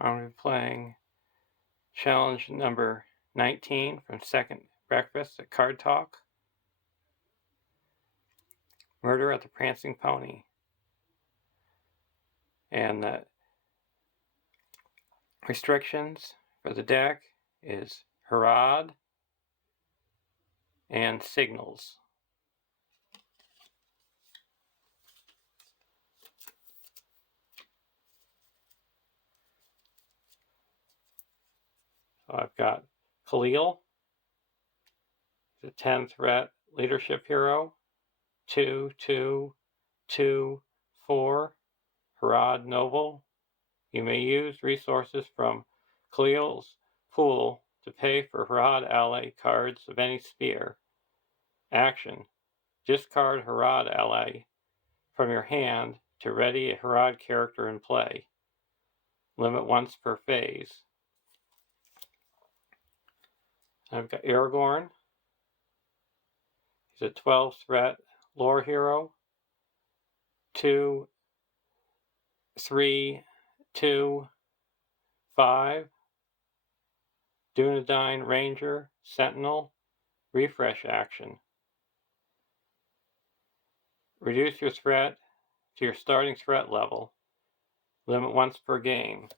I'm going to be playing challenge number 19 from Second Breakfast at Card Talk. Murder at the Prancing Pony. And the restrictions for the deck is Harad and Signals. So I've got Khalil, the 10 threat leadership hero, 2, 2, 2, 4, Harad Noble. You may use resources from Khalil's pool to pay for Harad ally cards of any sphere. Action: discard Harad ally from your hand to ready a Harad character in play. Limit once per phase. I've got Aragorn. He's a 12 threat lore hero. 2, 3, 2, 5. Dunedain Ranger, Sentinel, refresh action. Reduce your threat to your starting threat level. Limit once per game.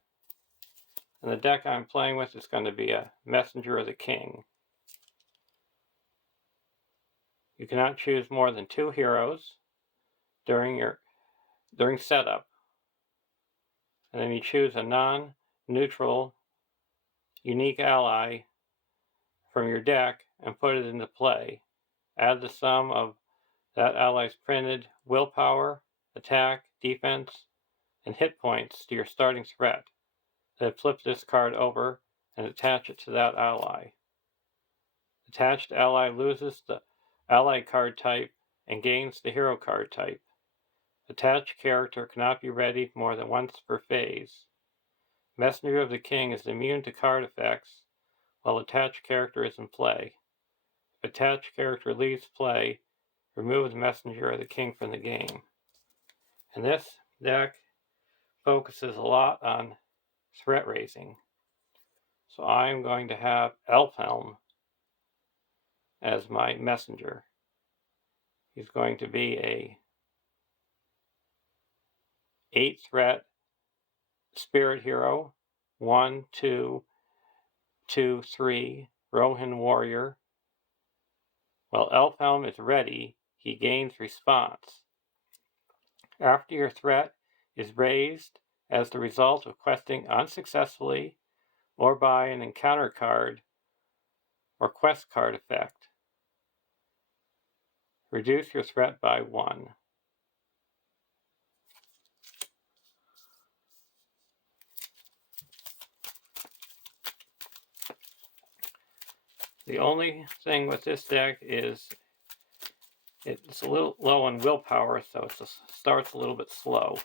And the deck I'm playing with is going to be a Messenger of the King. You cannot choose more than 2 heroes during setup. And then you choose a non-neutral unique ally from your deck and put it into play. Add the sum of that ally's printed willpower, attack, defense, and hit points to your starting threat. Then flip this card over and attach it to that ally. Attached ally loses the ally card type and gains the hero card type. Attached character cannot be readied more than once per phase. Messenger of the King is immune to card effects while attached character is in play. If attached character leaves play, remove the Messenger of the King from the game. And this deck focuses a lot on threat raising. So I'm going to have Elfhelm as my messenger. He's going to be a 8 threat spirit hero, 1, 2, 2, 3, Rohan warrior. While Elfhelm is ready, he gains response. After your threat is raised as the result of questing unsuccessfully or by an encounter card or quest card effect, reduce your threat by 1. The only thing with this deck is it's a little low on willpower, so it starts a little bit slow.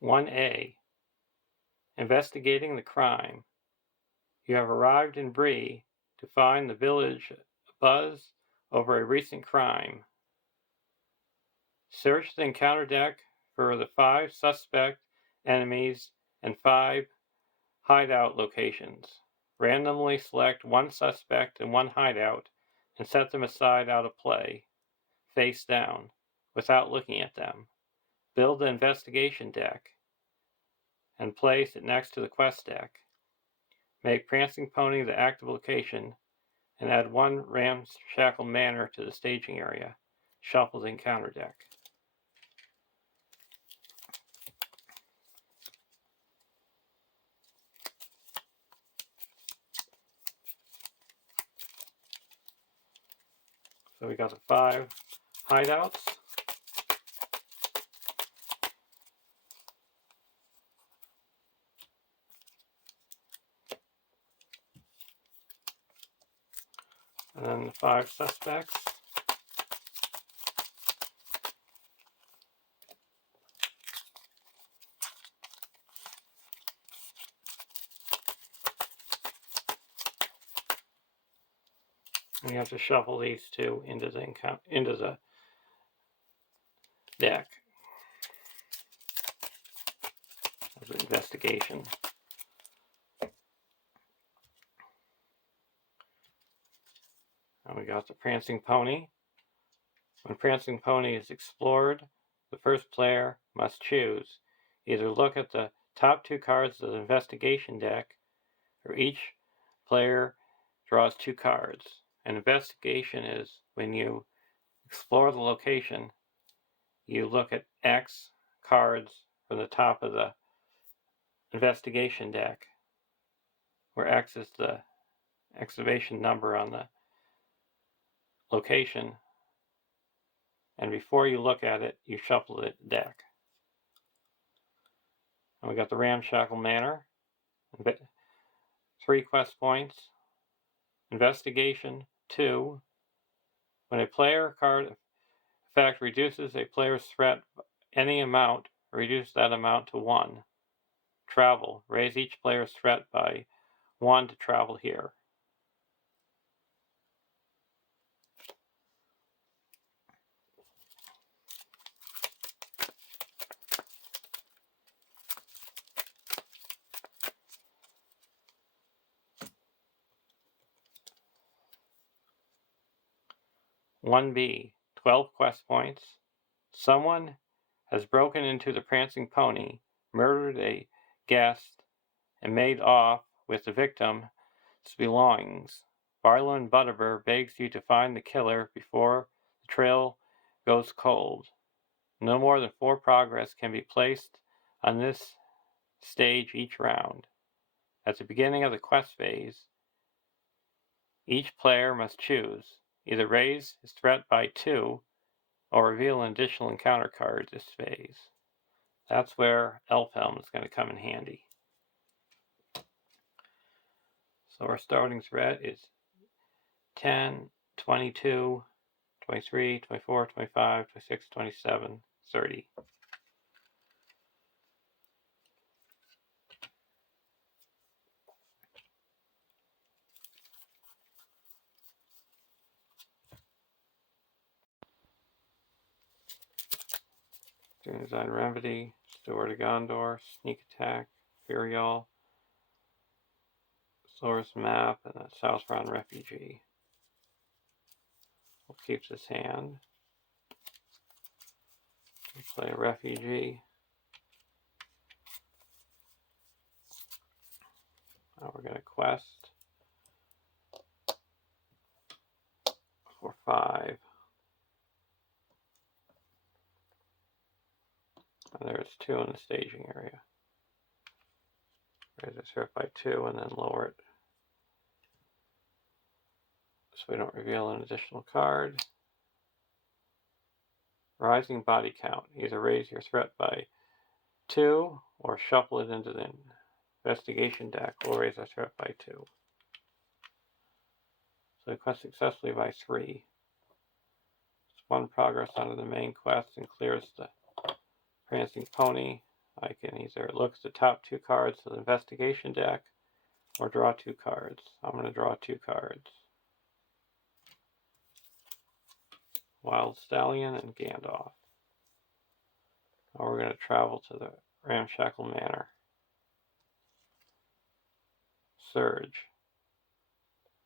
"1A. Investigating the crime. You have arrived in Bree to find the village abuzz over a recent crime. Search the encounter deck for the 5 suspect enemies and 5 hideout locations. Randomly select 1 suspect and 1 hideout and set them aside out of play, face down, without looking at them. Build the investigation deck and place it next to the quest deck. Make Prancing Pony the active location and add 1 ramshackle manor to the staging area. Shuffle the encounter deck." So we got the 5 hideouts. And then the 5 suspects. We have to shuffle these two into the deck as an investigation. And we got the Prancing Pony. When Prancing Pony is explored, the first player must choose. Either look at the top two cards of the investigation deck, or each player draws two cards. An investigation is when you explore the location, you look at X cards from the top of the investigation deck, where X is the excavation number on the location, and before you look at it, you shuffle the deck. And we got the Ramshackle Manor, 3 quest points. Investigation 2. When a player card effect reduces a player's threat any amount, reduce that amount to 1. Travel. Raise each player's threat by 1 to travel here. (1B) 12 quest points. Someone has broken into the Prancing Pony, murdered a guest, and made off with the victim's belongings. Barlow and Butterbur begs you to find the killer before the trail goes cold. No more than 4 progress can be placed on this stage each round. At the beginning of the quest phase, each player must choose. Either raise his threat by 2 or reveal an additional encounter card this phase. That's where Elfhelm is going to come in handy. So our starting threat is 10, 22, 23, 24, 25, 26, 27, 30. Doing Design Remedy, Steward of Gondor, Sneak Attack, Furial, Source Map, and a Southbound Refugee. We'll keep this hand. We'll play a Refugee. Now we're going to quest for 5. And there's 2 in the staging area. Raise this here by 2 and then lower it so we don't reveal an additional card. Rising Body Count. Either raise your threat by 2 or shuffle it into the investigation deck. We'll raise our threat by 2. So we quest successfully by 3. It's 1 progress onto the main quest and clears the Prancing Pony. I can either look at the top 2 cards of the investigation deck or draw 2 cards. I'm going to draw 2 cards. Wild Stallion and Gandalf. Now we're going to travel to the Ramshackle Manor. Surge.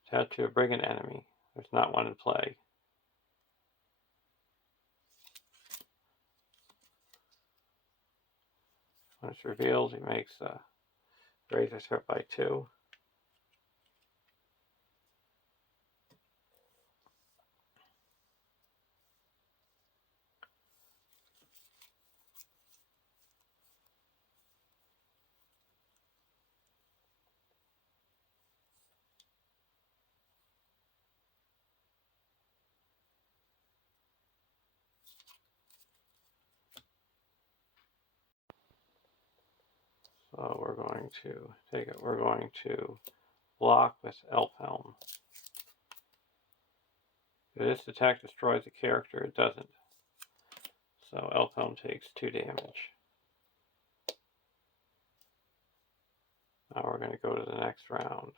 Attach to a brigand enemy. There's not one in play. When it's revealed, he makes a razor threat by 2. So we're going to take it. We're going to block with Elfhelm. If this attack destroys a character, it doesn't. So Elfhelm takes 2 damage. Now we're going to go to the next round.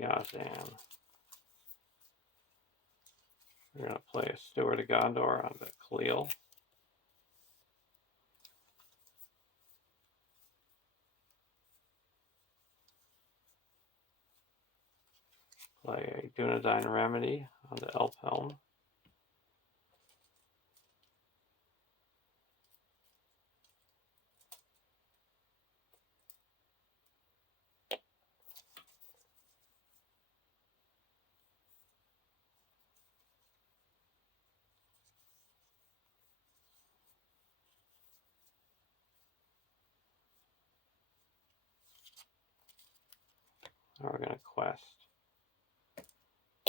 Yazan. We're going to play a Steward of Gondor on the Khalil. Play a Dunedain Remedy on the Elf Helm. Now we're going to quest.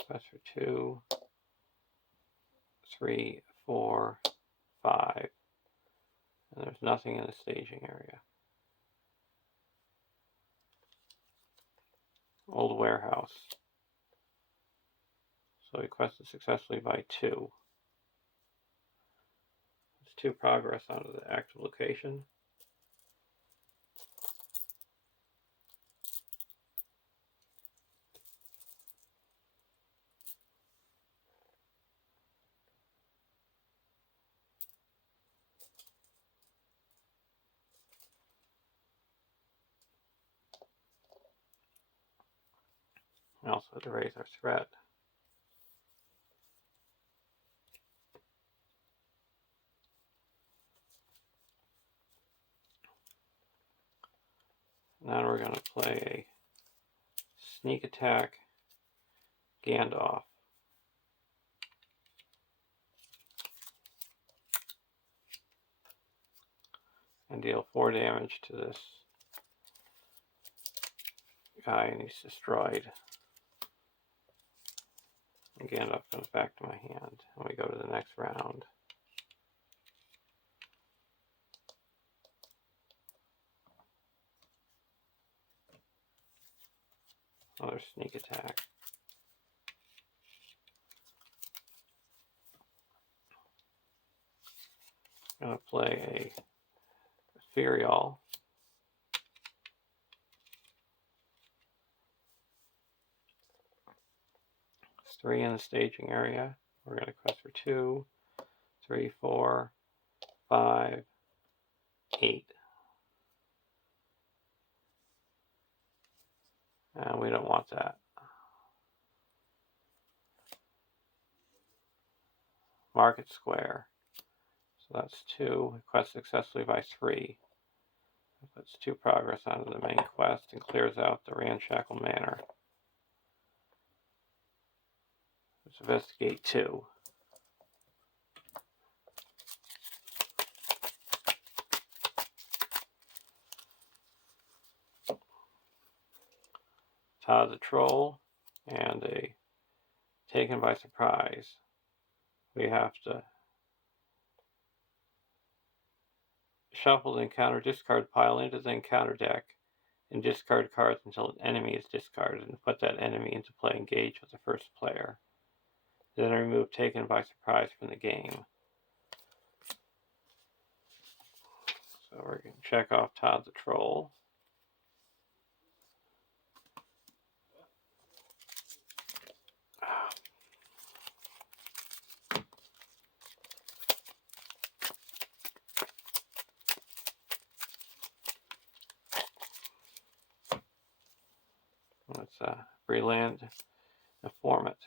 Quest for 2, 3, 4, 5. And there's nothing in the staging area. Old Warehouse. So we quested successfully by 2. It's 2 progress onto the active location. We also had to raise our threat. Now we're going to play a sneak attack Gandalf. And deal 4 damage to this guy, and he's destroyed. And Gandalf comes back to my hand, and we go to the next round. Another sneak attack. I'm going to play a Ethereal. It's 3 in the staging area. We're going to quest for 2, 3, 4, 5, 8. And we don't want that. Market Square. So that's 2. Quest successfully by 3. It puts 2 progress onto the main quest and clears out the Ramshackle Manor. Let's investigate 2. Todd the Troll and a Taken by Surprise. We have to shuffle the encounter discard pile into the encounter deck and discard cards until an enemy is discarded and put that enemy into play engaged with the first player. Then remove Taken by Surprise from the game. So we're going to check off Todd the Troll. Let's Freeland Informant.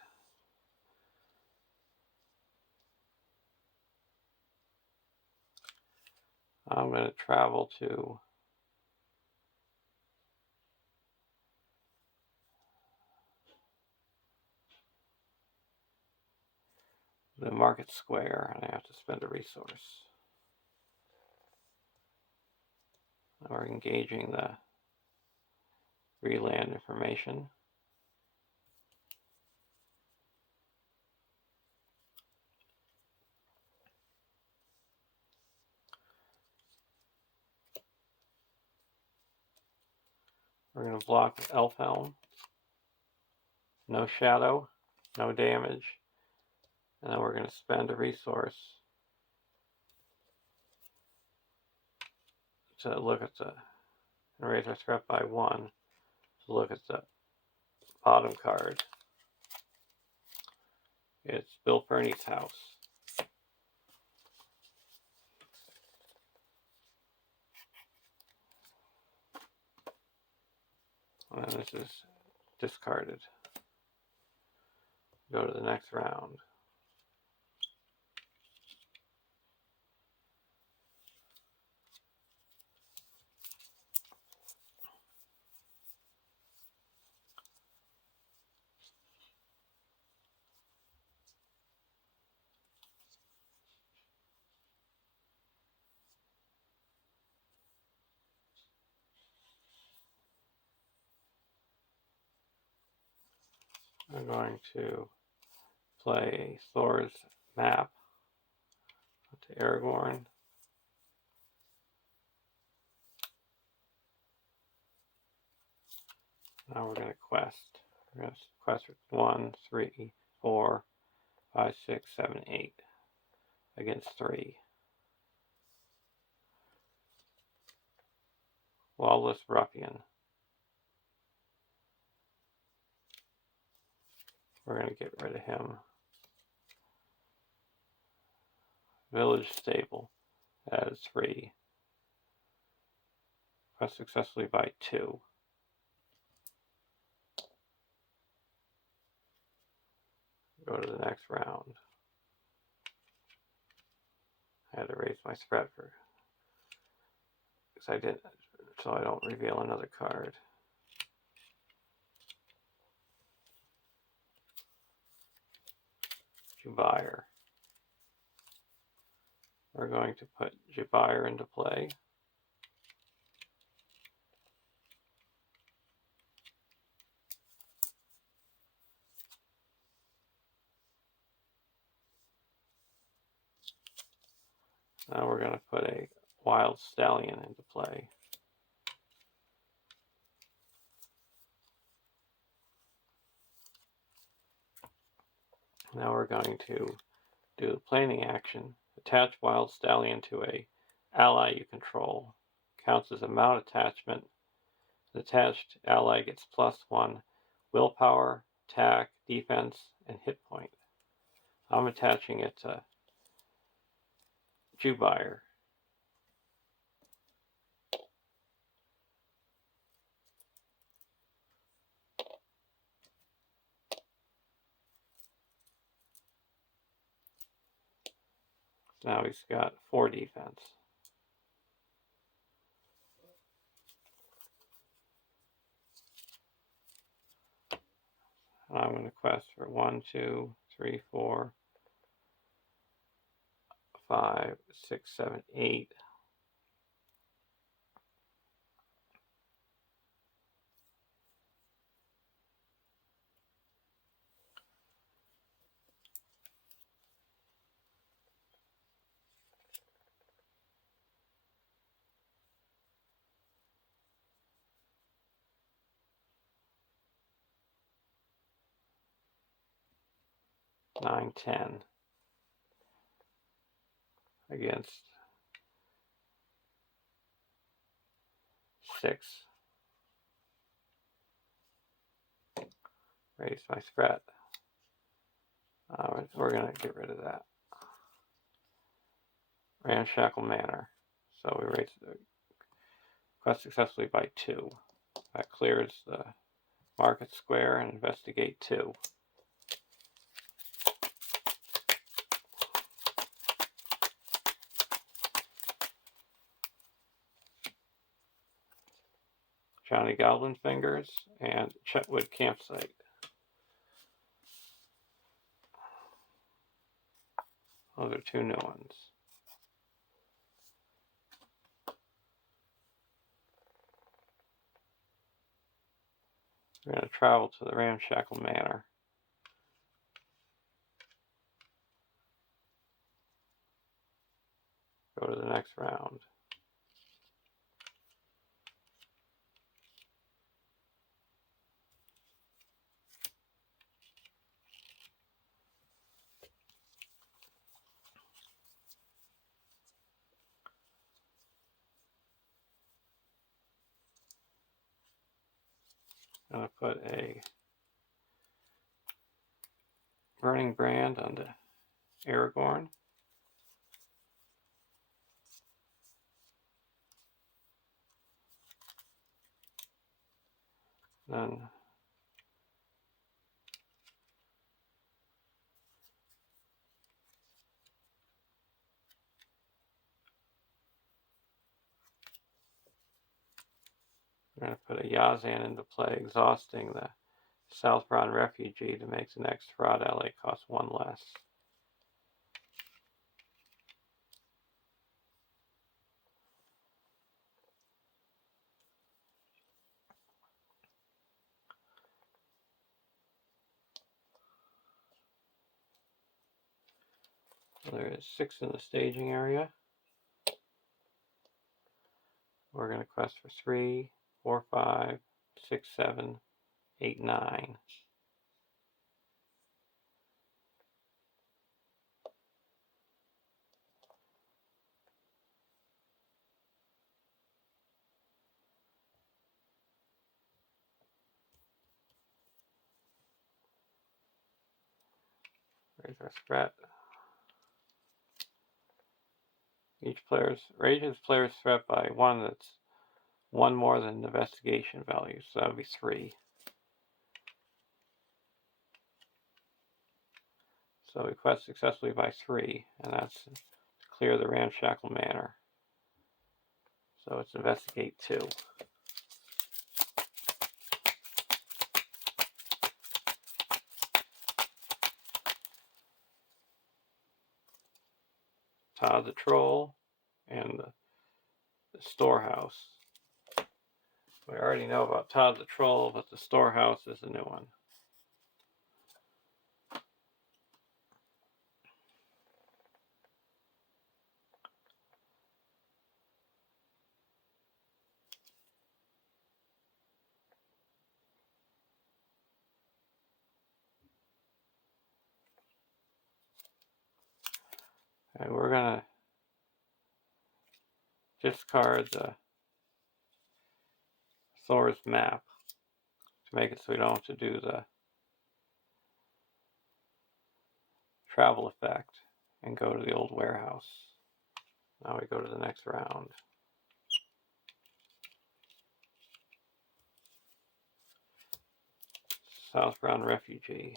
I'm going to travel to the Market Square, and I have to spend a resource. Now we're engaging the Freeland Information. We're going to block with Elf Helm. No shadow, no damage. And then we're going to spend a resource to look at the, and raise our threat by 1, to look at the bottom card. It's Bill Perney's house. And this is discarded. Go to the next round. I'm going to play Thor's map to Aragorn. Now we're going to quest. We're going to quest 1, 3, 4, 5, 6, 7, 8 against 3. Lawless Ruffian. We're going to get rid of him. Village Stable. That is 3. Quest successfully by 2. Go to the next round. I had to raise my spread for because I didn't, so I don't reveal another card. Jubire. We're going to put Jubire into play. Now we're going to put a Wild Stallion into play. Now we're going to do the planning action. Attach Wild Stallion to a ally you control. Counts as a mount attachment. The attached ally gets +1 willpower, attack, defense, and hit point. I'm attaching it to Jubire. Now he's got 4 defense. I'm going to quest for 1, 2, 3, 4, 5, 6, 7, 8. Nine, 10 against 6. Raise my spread. We're going to get rid of that. Ramshackle Manor. So we raise the quest successfully by 2. That clears the market square and investigate 2. Johnny Goblin Fingers and Chetwood Campsite. Those are 2 new ones. We're going to travel to the Ramshackle Manor. Go to the next round. I'm going to put a burning brand on the Aragorn. Then we're going to put a Yazan into play, exhausting the Southbound Refugee to make the next Harad ally cost 1 less. So there is 6 in the staging area. We're going to quest for 3, 4, 5, 6, 7, 8, 9. Raise our threat. Raises player's threat by 1 that's 1 more than the investigation value, so that would be 3. So we quest successfully by 3, and that's to clear the ramshackle manor. So it's investigate 2. Todd the Troll and the Storehouse. We already know about Todd the Troll, but the Storehouse is a new one. And we're going to discard the Thor's map to make it so we don't have to do the travel effect and go to the old warehouse. Now we go to the next round. Southbound Refugee.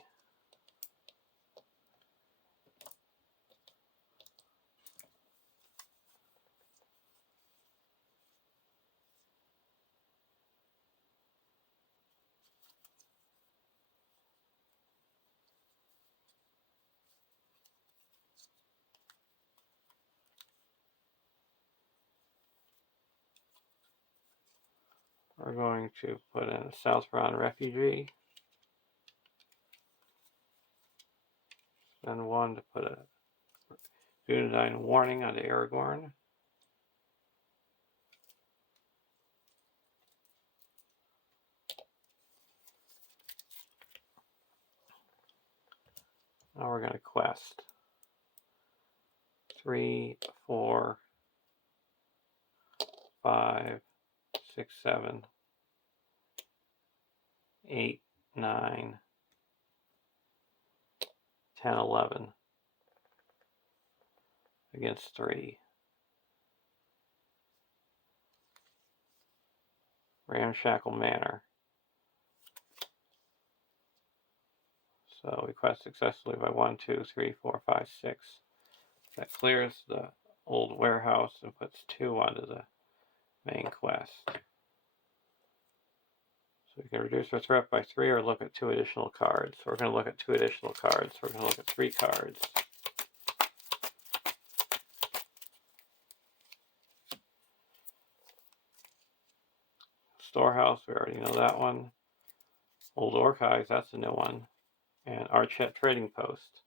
We're going to put in a Southbound Refugee. Then 1 to put a Dunedain warning onto Aragorn. Now we're going to quest 3, 4, 5, 6, 7, 8, 9, 10, 11 against 3. Ramshackle Manor. So we quest successfully by 1, 2, 3, 4, 5, 6. That clears the old warehouse and puts 2 onto the main quest. So we can reduce our threat by 3 or look at 2 additional cards. So we're going to look at 2 additional cards. So we're going to look at 3 cards. Storehouse, we already know that one. Old Archives, that's a new one. And Archet Trading Post.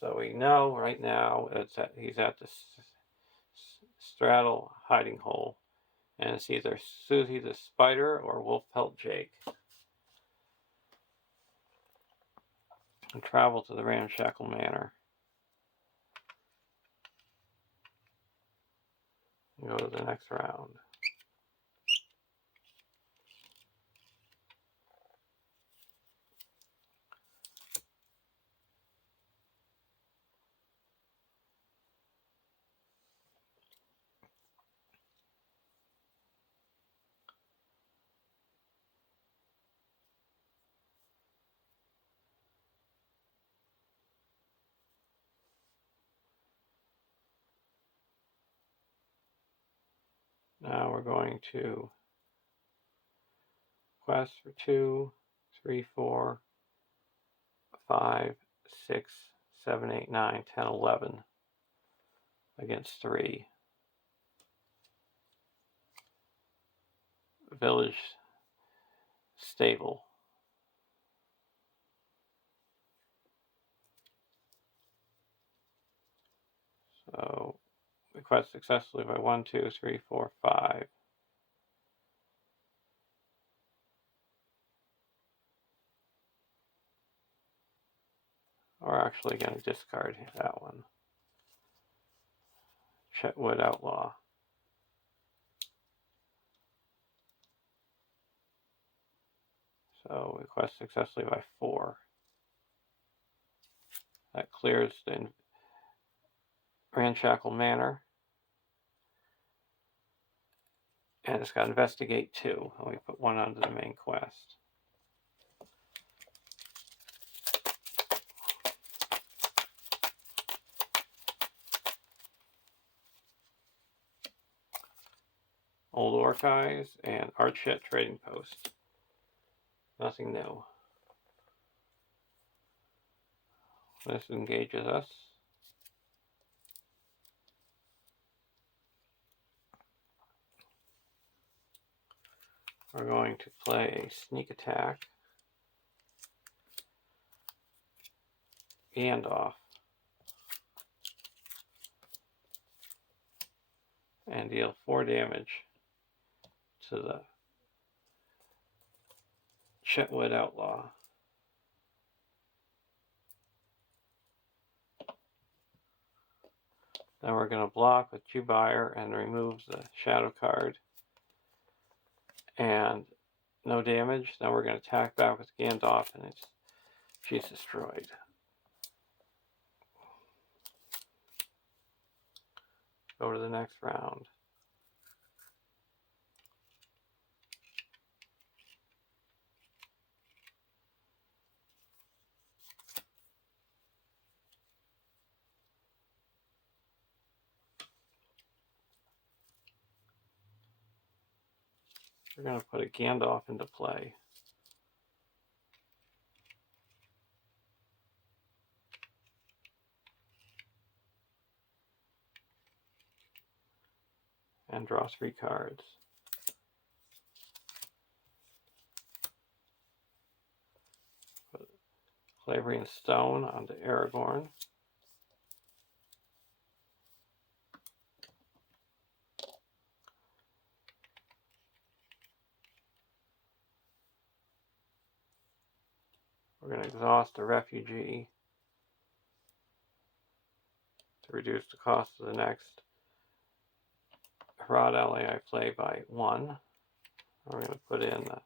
So we know right now he's at the straddle hiding hole, and it's either Susie the Spider or Wolfpelt Jake. And travel to the Ramshackle Manor. And go to the next round. Now we're going to quest for 2, 3, 4, 5, 6, 7, 8, 9, 10, 11 against 3. Village stable. So we quest successfully by 1, 2, 3, 4, 5. We're actually going to discard that one. Chetwood Outlaw. So we quest successfully by 4. That clears the Ramshackle Manor. And it's got Investigate 2. And we put 1 onto the main quest. Old Archives and Archette Trading Post. Nothing new. This engages us. We're going to play a sneak attack. Gandalf. And deal 4 damage to the Chetwood Outlaw. Then we're going to block with Jubire and remove the shadow card. And no damage. Then we're going to attack back with Gandalf and she's destroyed. Go to the next round. We're going to put a Gandalf into play. And draw 3 cards. Put Clavering Stone onto Aragorn. We're going to exhaust a refugee to reduce the cost of the next Harad ally I play by 1. We're going to put in the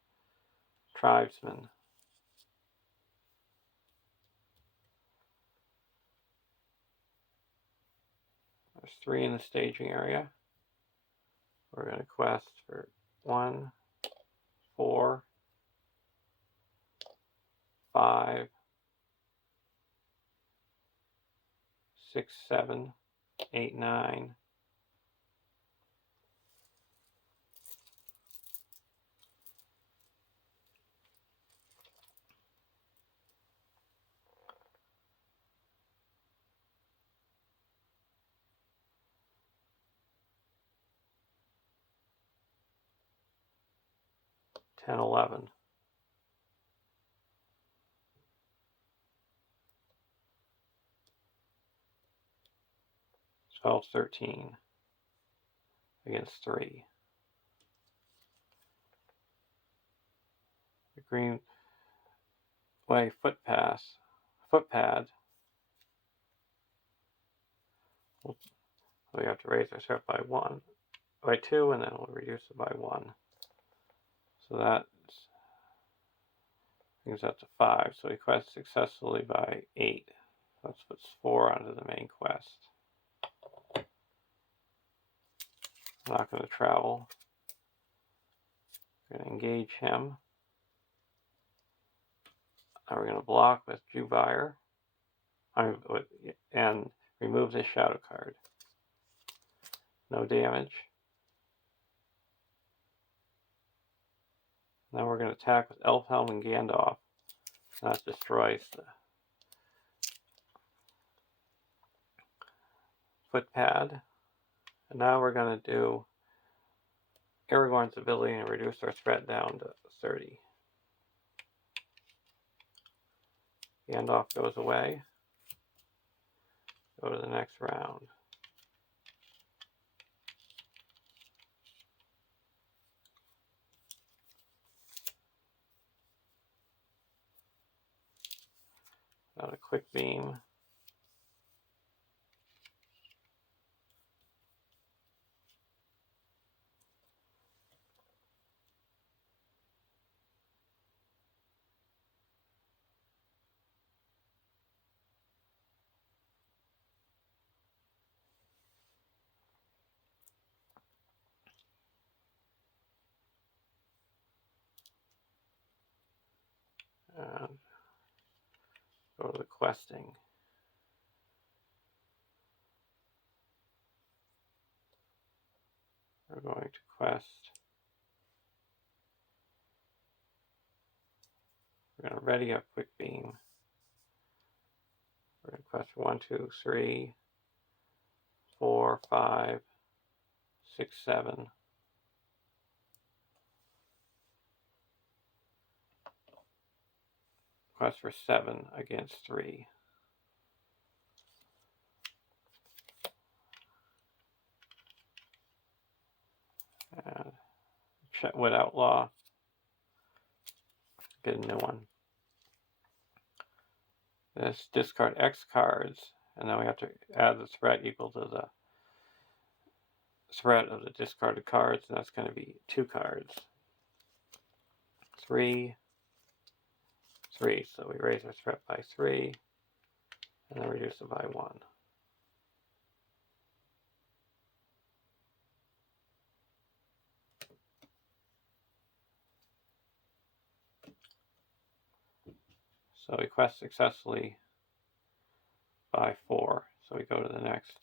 Tribesman. There's 3 in the staging area. We're going to quest for 1, 4, 5, 6, 7, 8, 9. Ten, 11. 12, 13 against 3. Greenway footpad. We have to raise our threat by 2, and then we'll reduce it by 1. So that brings that to 5. So we quest successfully by 8. That puts 4 onto the main quest. I'm not going to travel. We're going to engage him. Now we're going to block with Jubire and remove this shadow card. No damage. Now we're going to attack with Elfhelm and Gandalf. That destroys the footpad. And now we're going to do Aragorn's ability and reduce our threat down to 30. Gandalf goes away. Go to the next round. Got a quick beam. And go to the questing. We're going to quest. We're going to ready up quick beam. We're going to quest 1, 2, 3, 4, 5, 6, 7. Quest for 7 against 3. And Chetwood Outlaw. Get a new one. This discard X cards, and then we have to add the threat equal to the threat of the discarded cards, and that's going to be 2 cards. 3, 3. So we raise our threat by 3, and then reduce it by 1. So we quest successfully by 4. So we go to the next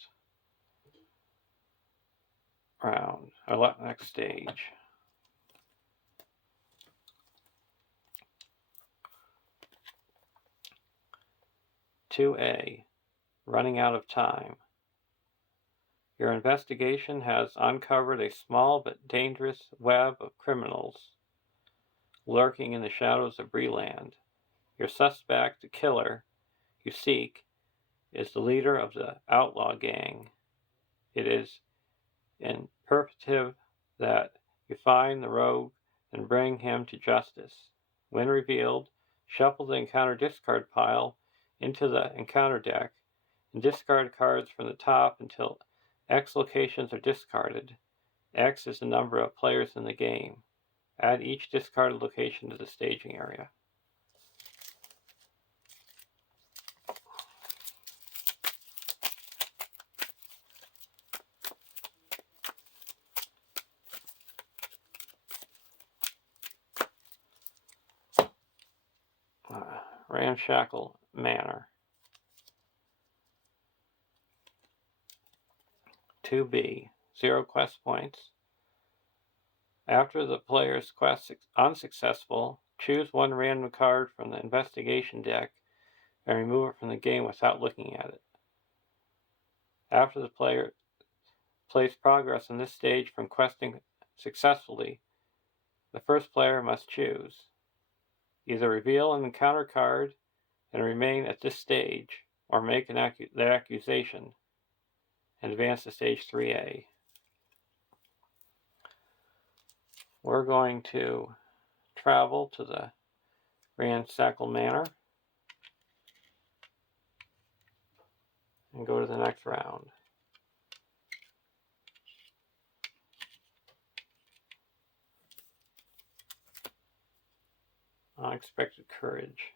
round, or next stage. (2A) Running out of time. Your investigation has uncovered a small but dangerous web of criminals lurking in the shadows of Breland. Your suspect, the killer you seek, is the leader of the outlaw gang. It is imperative that you find the rogue and bring him to justice. When revealed, shuffle the encounter discard pile into the encounter deck and discard cards from the top until X locations are discarded. X is the number of players in the game. Add each discarded location to the staging area. Ramshackle Manor. 2B, 0 quest points. After the player's quest is unsuccessful, choose 1 random card from the investigation deck and remove it from the game without looking at it. After the player plays progress on this stage from questing successfully, the first player must choose. Either reveal an encounter card and remain at this stage, or make the accusation and advance to stage 3A. We're going to travel to the Ramshackle manner and go to the next round. Unexpected courage.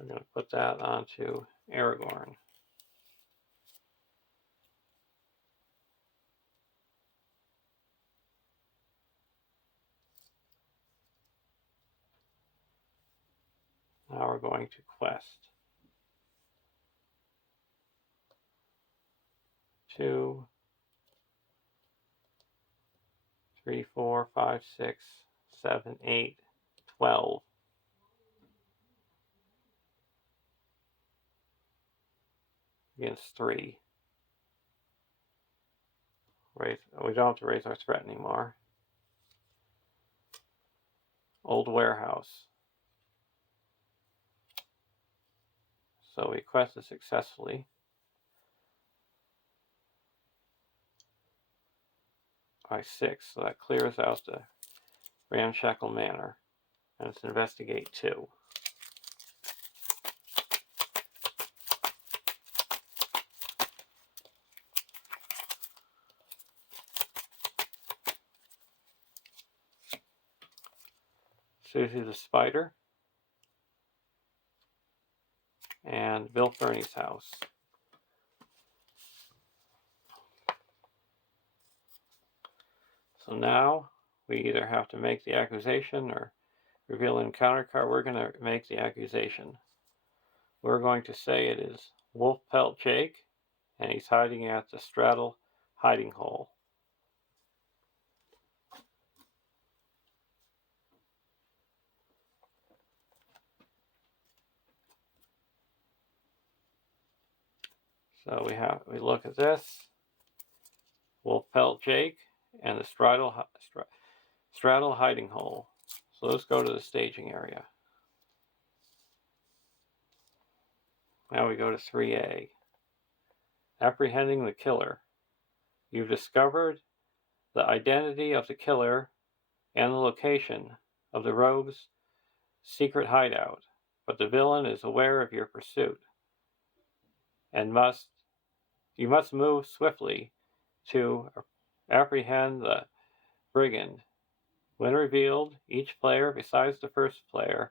I'm going to put that onto Aragorn. Now we're going to quest. 2, 3, 4, 5, 6, 7, 8, 12. Against 3. We don't have to raise our threat anymore. Old warehouse. So we quested successfully. By 6, so that clears out the Ramshackle Manor. And let's investigate 2. Susie the Spider. And Bill Fernie's house. So now we either have to make the accusation or reveal an encounter card. We're going to make the accusation. We're going to say it is Wolf Pelt Jake, and he's hiding at the Straddle hiding hole. So we look at this, Wolf Pelt Jake, and the Straddle hiding hole. So let's go to the staging area. Now we go to 3A. Apprehending the killer. You've discovered the identity of the killer and the location of the rogue's secret hideout, but the villain is aware of your pursuit and you must move swiftly to apprehend the brigand. When revealed, each player besides the first player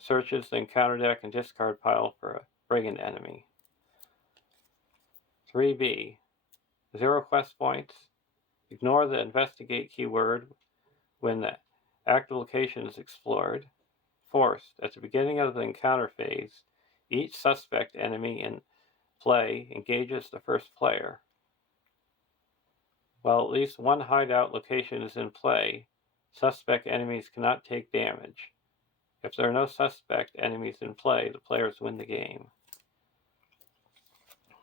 searches the encounter deck and discard pile for a brigand enemy. 3B. 0 quest points. Ignore the investigate keyword when the active location is explored. Forced. At the beginning of the encounter phase, each suspect enemy in play engages the first player. While at least one hideout location is in play, suspect enemies cannot take damage. If there are no suspect enemies in play, the players win the game.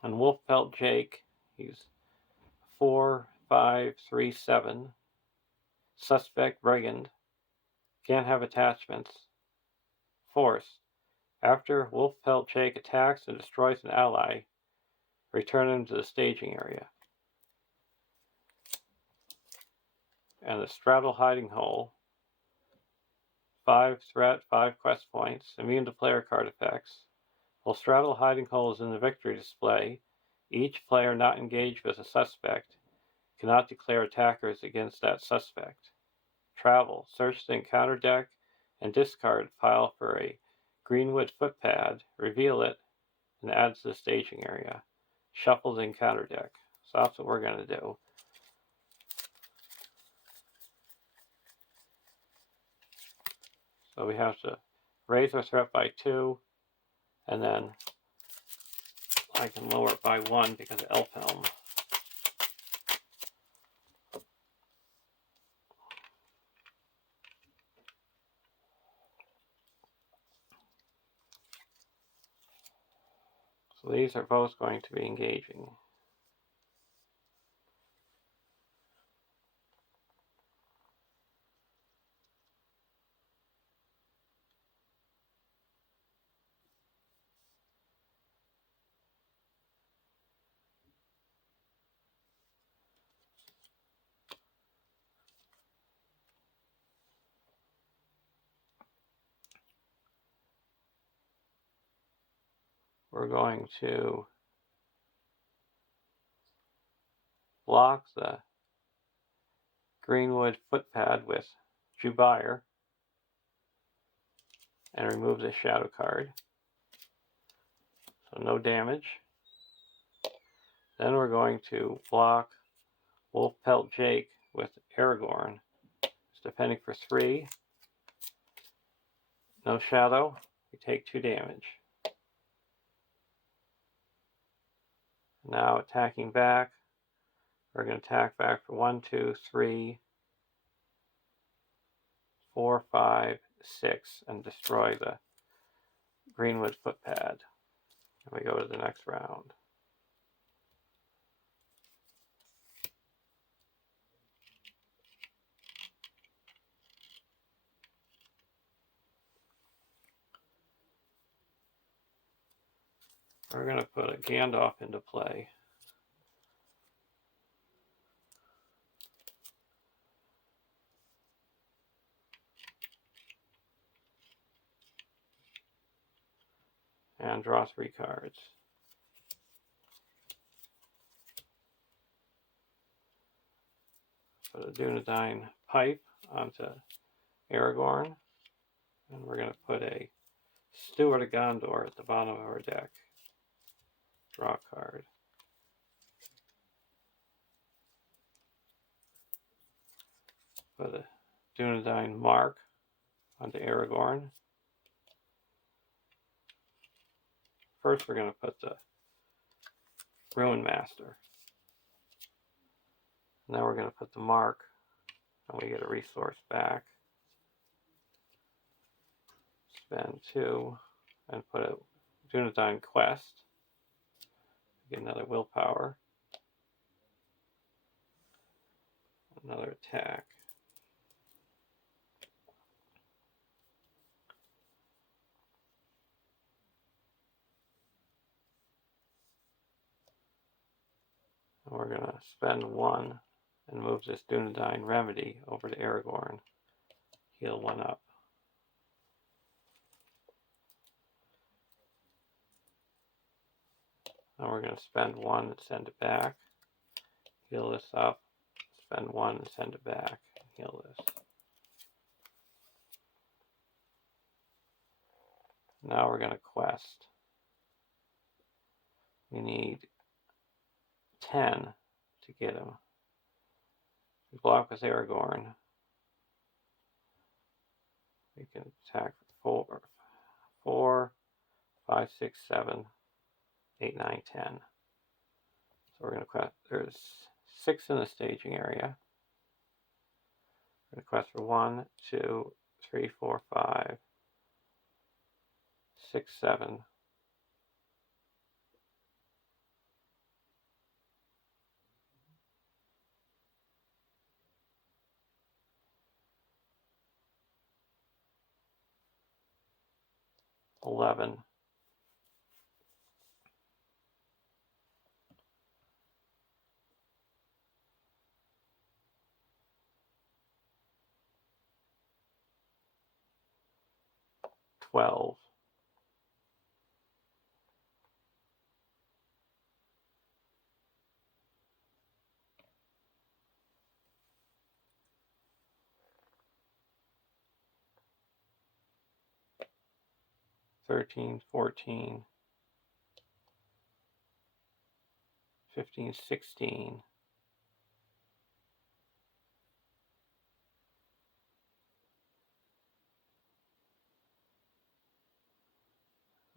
And Wolf Pelt Jake, he's 4, 5, 3, 7. Suspect brigand. Can't have attachments. Forced. After Wolf Pelt Jake attacks and destroys an ally, return him to the staging area. And the Straddle hiding hole. 5 threat, 5 quest points, immune to player card effects. While Straddle hiding hole is in the victory display, each player not engaged with a suspect cannot declare attackers against that suspect. Travel. Search the encounter deck and discard pile for a greenwood footpad, reveal it, and add to the staging area. Shuffle the encounter deck. So that's what we're going to do. So we have to raise our threat by 2, and then I can lower it by 1 because of Elf Helm. So these are both going to be engaging. we're going to block the Greenwood footpad with Jubier and remove the shadow card. So no damage. Then we're going to block Wolf Pelt Jake with Aragorn. It's defending for 3. No shadow. We take 2 damage. Now attacking back. We're going to attack back for 1, 2, 3, 4, 5, 6 and destroy the Greenwood footpad. And we go to the next round. We're going to put a Gandalf into play. And draw 3 cards. Put a Dunedain Pipe onto Aragorn. And we're going to put a Steward of Gondor at the bottom of our deck. Draw a card. Put a Dunedain Mark onto Aragorn. First we're going to put the Ruin Master. Now we're going to put the Mark, and we get a resource back. Spend 2, and put a Dunedain Quest. Get another willpower. Another attack. And we're going to spend 1 and move this Dunedain Remedy over to Aragorn. Heal 1 up. Now we're going to spend 1 and send it back. Heal this up. Spend 1 and send it back. Heal this. Now we're going to quest. We need 10 to get him. We block with Aragorn. We can attack for 4, 5, 6, 7, 8, 9, 10. So we're going to quest. There's 6 in the staging area. We're going to quest for 1, 2, 3, 4, 5, 6, 7. $11. 12. 13, 14, 15, 16.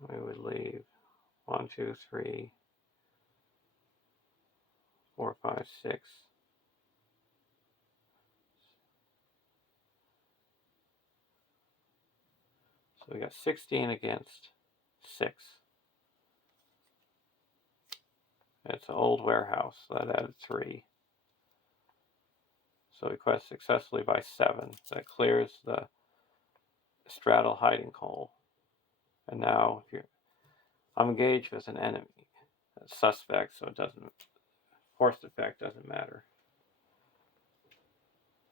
We would leave 1, 2, 3, 4, 5, 6. So we got 16 against 6. It's an old warehouse, so that added 3. So we quest successfully by 7. That clears the straddle hiding hole. And now I'm engaged with an enemy, a suspect, so it doesn't, forced effect doesn't matter.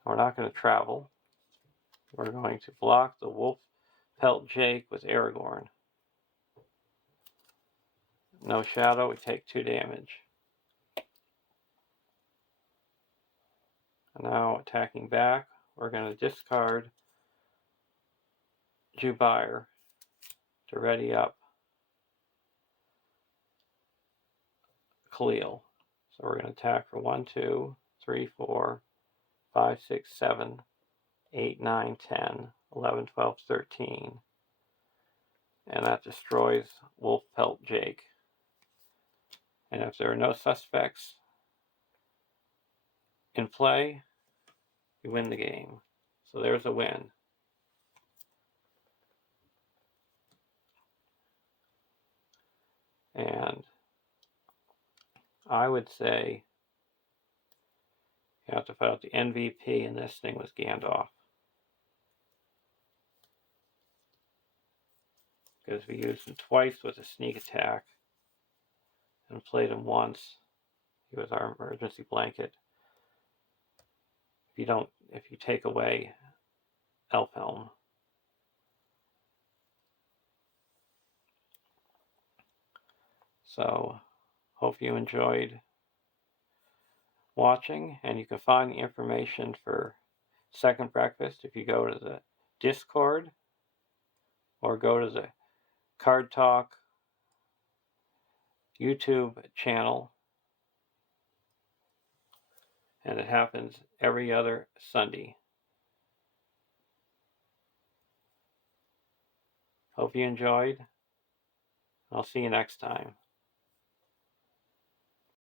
We're not going to travel. We're going to block the Wolf Pelt Jake with Aragorn. No shadow, we take 2 damage. And now attacking back, we're going to discard Jubair to ready up Khalil. So we're going to attack for 1, 2, 3, 4, 5, 6, 7, 8, 9, 10, 11, 12, 13. And that destroys Wolf Pelt Jake. And if there are no suspects in play, you win the game. So there's a win. And I would say you have to find out the MVP, and this thing was Gandalf. Because we used him twice with a sneak attack and played him once. He was our emergency blanket. If you take away Elfhelm. So, hope you enjoyed watching, and you can find the information for Second Breakfast if you go to the Discord or go to the Card Talk YouTube channel, and it happens every other Sunday. Hope you enjoyed. I'll see you next time.